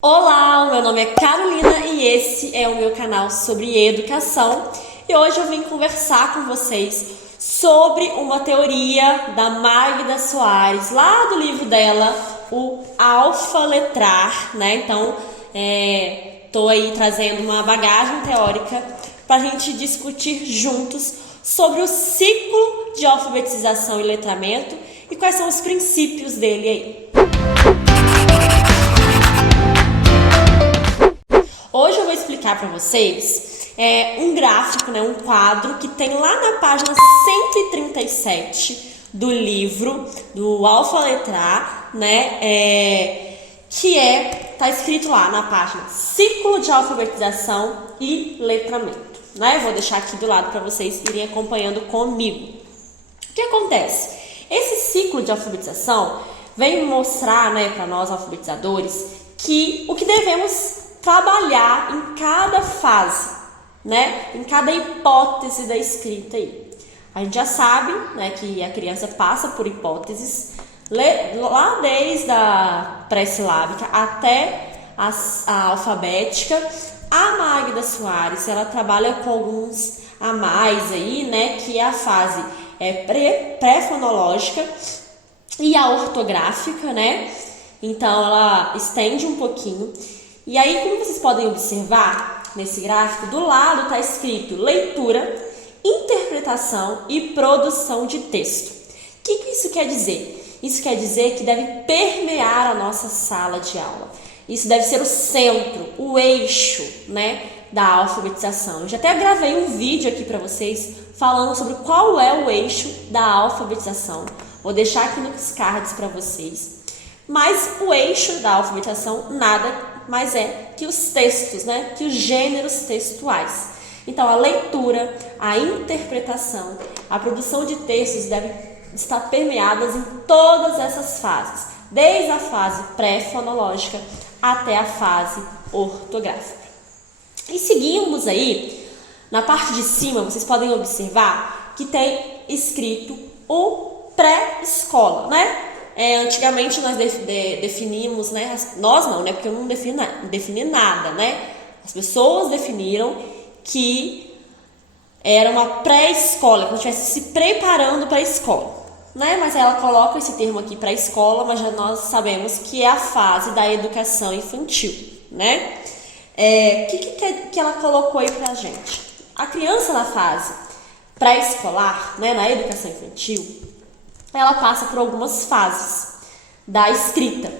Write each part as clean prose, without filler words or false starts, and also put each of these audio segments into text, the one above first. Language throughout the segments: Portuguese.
Olá, o meu nome é Carolina e esse é o meu canal sobre educação. E hoje eu vim conversar com vocês sobre uma teoria da Magda Soares, lá do livro dela, o Alfa-Letrar, né? Então, tô aí trazendo uma bagagem teórica para a gente discutir juntos sobre o ciclo de alfabetização e letramento e quais são os princípios dele aí. Hoje eu vou explicar para vocês um gráfico, um quadro que tem lá na página 137 do livro do Alfa-Letrar, que tá escrito lá na página Ciclo de Alfabetização e Letramento, né? Vou deixar aqui do lado para vocês irem acompanhando comigo. O que acontece? Esse ciclo de alfabetização vem mostrar, para nós alfabetizadores, que o que devemos trabalhar em cada fase, em cada hipótese da escrita aí. A gente já sabe, que a criança passa por hipóteses lá desde a pré-silábica até a alfabética. A Magda Soares, ela trabalha com alguns a mais aí, que é a fase pré-fonológica e a ortográfica, Então ela estende um pouquinho. E aí, como vocês podem observar nesse gráfico, do lado está escrito leitura, interpretação e produção de texto. O que isso quer dizer? Isso quer dizer que deve permear a nossa sala de aula. Isso deve ser o centro, o eixo, da alfabetização. Eu já até gravei um vídeo aqui para vocês falando sobre qual é o eixo da alfabetização. Vou deixar aqui nos cards para vocês. Mas o eixo da alfabetização nada mais é que os textos, que os gêneros textuais. Então, a leitura, a interpretação, a produção de textos devem estar permeadas em todas essas fases, desde a fase pré-fonológica até a fase ortográfica. E seguimos aí, na parte de cima, vocês podem observar que tem escrito o pré-escola, Antigamente nós definimos, nós não, porque eu não defini nada, As pessoas definiram que era uma pré-escola, que a gente estivesse se preparando para a escola, Mas ela coloca esse termo aqui pré-escola, mas já nós sabemos que é a fase da educação infantil, que ela colocou aí pra gente? A criança na fase pré-escolar, na educação infantil, ela passa por algumas fases da escrita.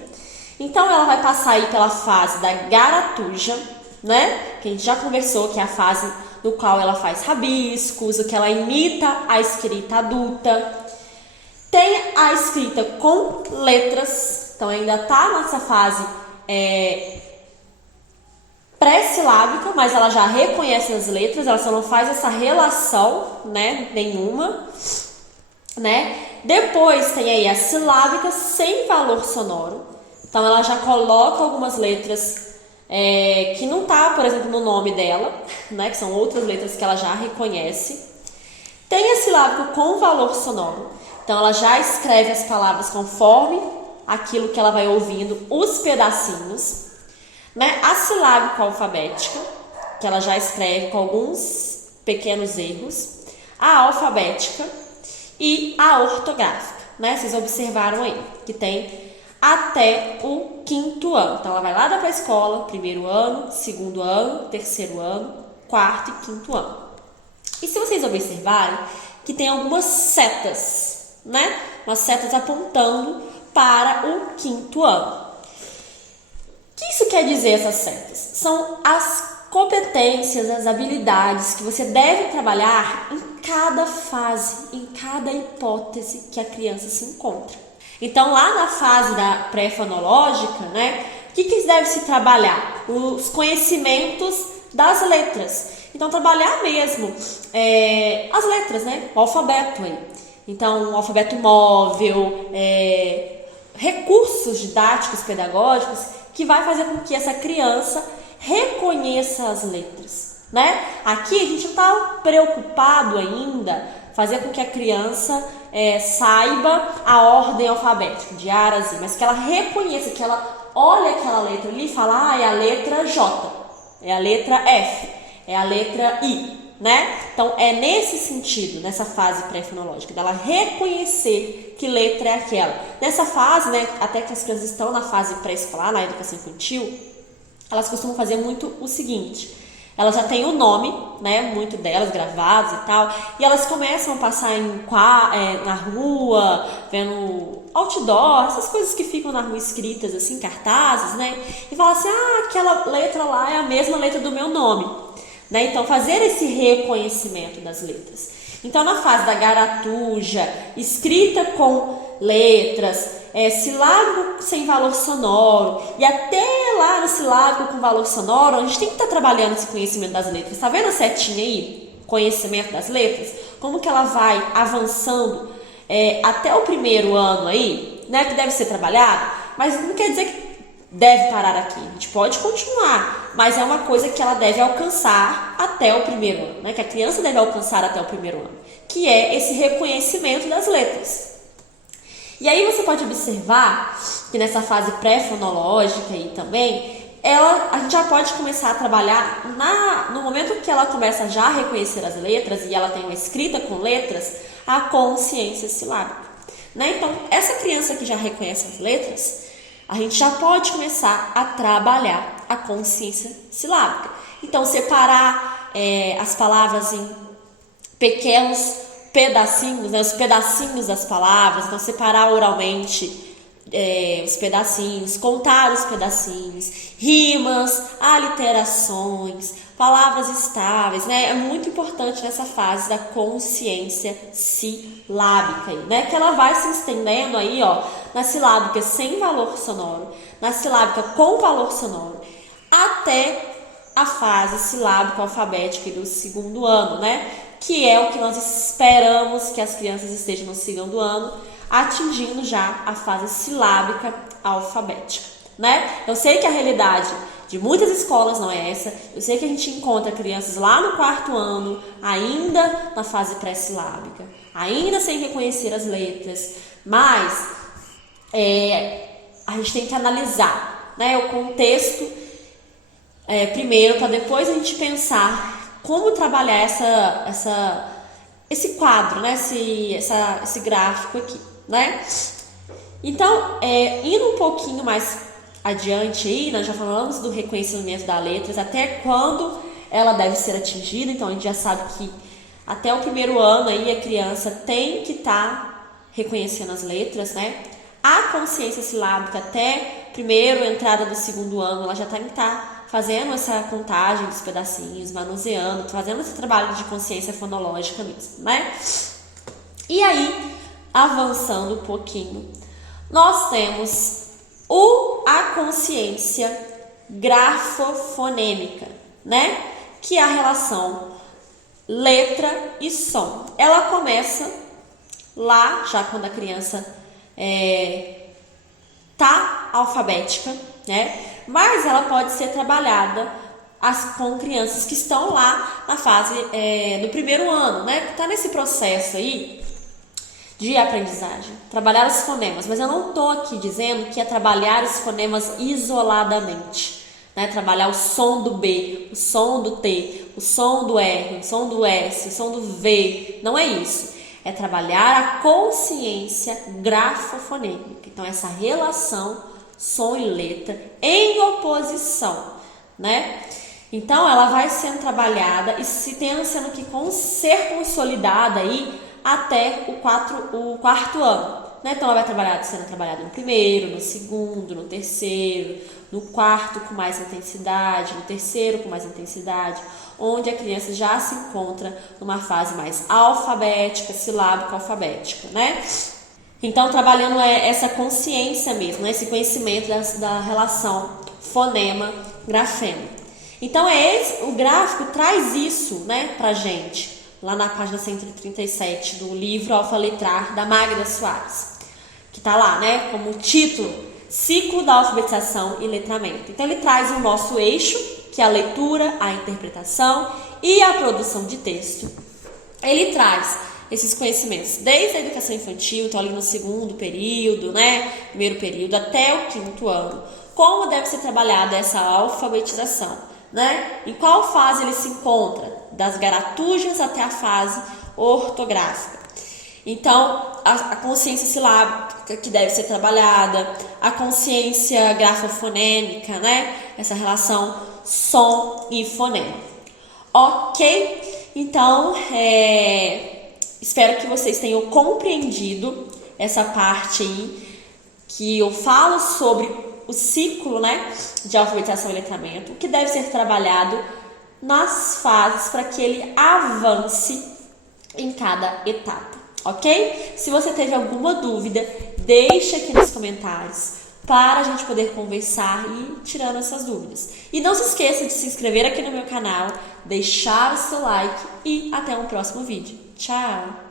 Então, ela vai passar aí pela fase da garatuja, que a gente já conversou, que é a fase no qual ela faz rabiscos, o que ela imita a escrita adulta. Tem a escrita com letras, então ainda está nessa fase pré-silábica, mas ela já reconhece as letras, ela só não faz essa relação, nenhuma, Depois tem aí a silábica sem valor sonoro. Então ela já coloca algumas letras que não tá, por exemplo, no nome dela, que são outras letras que ela já reconhece. Tem a silábica com valor sonoro. Então ela já escreve as palavras conforme aquilo que ela vai ouvindo, os pedacinhos. A silábica alfabética, que ela já escreve com alguns pequenos erros. A alfabética e a ortográfica, Vocês observaram aí que tem até o 5º ano. Então, ela vai lá da pré-escola, 1º ano, 2º ano, 3º ano, 4º e 5º ano. E se vocês observarem que tem algumas setas, Umas setas apontando para o 5º ano. O que isso quer dizer, essas setas? São as competências, as habilidades que você deve trabalhar em cada fase, em cada hipótese que a criança se encontra. Então, lá na fase da pré-fonológica, o que deve se trabalhar? Os conhecimentos das letras. Então, trabalhar mesmo as letras, o alfabeto aí. Então, o alfabeto móvel, recursos didáticos, pedagógicos, que vai fazer com que essa criança reconheça as letras, Aqui a gente não está preocupado ainda fazer com que a criança saiba a ordem alfabética, de A a Z, mas que ela reconheça, que ela olha aquela letra ali e fala, é a letra J, é a letra F, é a letra I, né? Então, é nesse sentido, nessa fase pré-fonológica, dela reconhecer que letra é aquela. Nessa fase, né, até que as crianças estão na fase pré-escolar, na educação infantil, elas costumam fazer muito o seguinte: elas já têm o nome, né, muito delas gravados e tal, e elas começam a passar na rua, vendo outdoor, essas coisas que ficam na rua escritas, assim, cartazes, né, e falam assim, aquela letra lá é a mesma letra do meu nome, né, então fazer esse reconhecimento das letras. Então, na fase da garatuja, escrita com letras, silábico sem valor sonoro, e até lá no silábico com valor sonoro, a gente tem que estar trabalhando esse conhecimento das letras. Tá vendo a setinha aí? Conhecimento das letras? Como que ela vai avançando até o primeiro ano aí, né? Que deve ser trabalhado, mas não quer dizer que deve parar aqui. A gente pode continuar, mas é uma coisa que ela deve alcançar até o primeiro ano, né? Que a criança deve alcançar até o primeiro ano, que é esse reconhecimento das letras. E aí você pode observar que nessa fase pré-fonológica aí também, a gente já pode começar a trabalhar no momento que ela começa já a reconhecer as letras e ela tem uma escrita com letras, a consciência silábica, né? Então, essa criança que já reconhece as letras, a gente já pode começar a trabalhar a consciência silábica. Então, separar as palavras em pequenos pedacinhos, né, os pedacinhos das palavras, então separar oralmente os pedacinhos, contar os pedacinhos, rimas, aliterações, palavras estáveis, né? É muito importante nessa fase da consciência silábica, né? Que ela vai se estendendo aí, ó, na silábica sem valor sonoro, na silábica com valor sonoro, até a fase silábica alfabética do segundo ano, né? Que é o que nós esperamos que as crianças estejam no segundo ano, atingindo já a fase silábica alfabética, né? Eu sei que a realidade de muitas escolas não é essa, eu sei que a gente encontra crianças lá no quarto ano, ainda na fase pré-silábica, ainda sem reconhecer as letras, mas a gente tem que analisar, né, o contexto primeiro, para depois a gente pensar como trabalhar esse quadro, né? Esse gráfico aqui, né? Então, indo um pouquinho mais adiante aí, nós já falamos do reconhecimento das letras, até quando ela deve ser atingida. Então, a gente já sabe que até o primeiro ano aí a criança tem que estar reconhecendo as letras, né? A consciência silábica até primeiro, entrada do segundo ano, ela já tem que estar fazendo essa contagem dos pedacinhos, manuseando, fazendo esse trabalho de consciência fonológica mesmo, né? E aí, avançando um pouquinho, nós temos a consciência grafofonêmica, né? Que é a relação letra e som. Ela começa lá, já quando a criança tá alfabética, né? Mas ela pode ser trabalhada com crianças que estão lá na fase do primeiro ano, né? Tá nesse processo aí de aprendizagem, trabalhar os fonemas, mas eu não tô aqui dizendo que é trabalhar os fonemas isoladamente, né? Trabalhar o som do B, o som do T, o som do R, o som do S, o som do V, não é isso. É trabalhar a consciência grafofonêmica. Então, essa relação som e letra em oposição, né? Então, ela vai sendo trabalhada e sendo que ser consolidada aí até o quarto ano, né? Então, ela vai sendo trabalhada no primeiro, no segundo, no terceiro, no quarto com mais intensidade, no terceiro com mais intensidade, onde a criança já se encontra numa fase mais alfabética, silábica alfabética, né? Então, trabalhando essa consciência mesmo, né? Esse conhecimento da relação fonema-grafema. Então, o gráfico traz isso, né, pra gente, lá na página 137 do livro Alfaletrar, da Magda Soares, que tá lá, né, como título, Ciclo da Alfabetização e Letramento. Então, ele traz o nosso eixo, que é a leitura, a interpretação e a produção de texto. Ele traz esses conhecimentos desde a educação infantil, então ali no segundo período, né, primeiro período, até o quinto ano, como deve ser trabalhada essa alfabetização, né? Em qual fase ele se encontra, das garatujas até a fase ortográfica. Então, a consciência silábica que deve ser trabalhada, a consciência grafofonêmica, né? Essa relação som e fonema. Ok? Então, espero que vocês tenham compreendido essa parte aí que eu falo sobre o ciclo, né, de alfabetização e letramento, que deve ser trabalhado nas fases para que ele avance em cada etapa, ok? Se você teve alguma dúvida, deixa aqui nos comentários para a gente poder conversar e ir tirando essas dúvidas. E não se esqueça de se inscrever aqui no meu canal, deixar o seu like e até um próximo vídeo. Tchau!